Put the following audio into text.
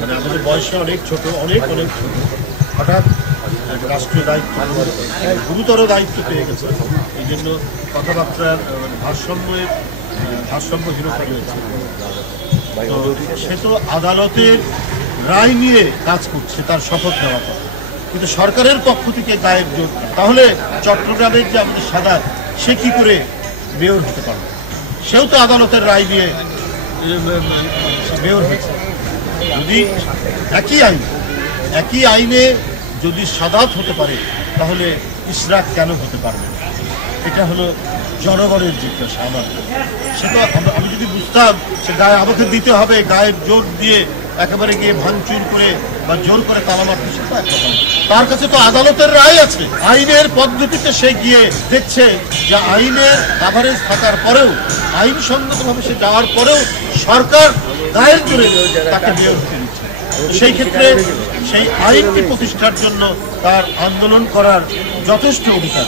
মানে আমাদের বয়সে অনেক ছোট, অনেক অনেক ছোট, হঠাৎ রাষ্ট্রীয় দায়িত্ব, গুরুতর দায়িত্ব পেয়ে গেছে। এই জন্য কথাবার্তার ভারসাম্যহীনতা রয়েছে। তো সে তো আদালতের রায় নিয়ে কাজ করছে, তার শপথ নেওয়া কথা, কিন্তু সরকারের পক্ষ থেকে গায়েব জোর। তাহলে চট্টগ্রামের যে আমাদের সাদা, সে কি করে মেয়র হতে পারবে? সেও তো আদালতের রায় নিয়ে মেয়র হয়েছে। যদি একই আইনে যদি সাদাত হতে পারে, তাহলে ইশরাক কেন হতে পারবে? এটা হলো জনগণের জিজ্ঞাসা আমার। সেটা আমি যদি বুঝতাম সে গায়ে আমাকে দিতে হবে, গায়েব জোর দিয়ে একেবারে গিয়ে ভাঙচুর করে বা জোর করে তালা মারতে, সেটা এক কথা। তার কাছে তো আদালতের রায় আছে, আইনের পদ্ধতিতে সে গিয়ে দেখছে যে আইনের কাভারেজ থাকার পরেও, আইনসঙ্গতভাবে সে যাওয়ার পরেও সরকার গায়ের জোরে তাকে মেয়র হতে দিচ্ছে। সেই ক্ষেত্রে সেই আইনটি প্রতিষ্ঠার জন্য তার আন্দোলন করার যথেষ্ট অধিকার।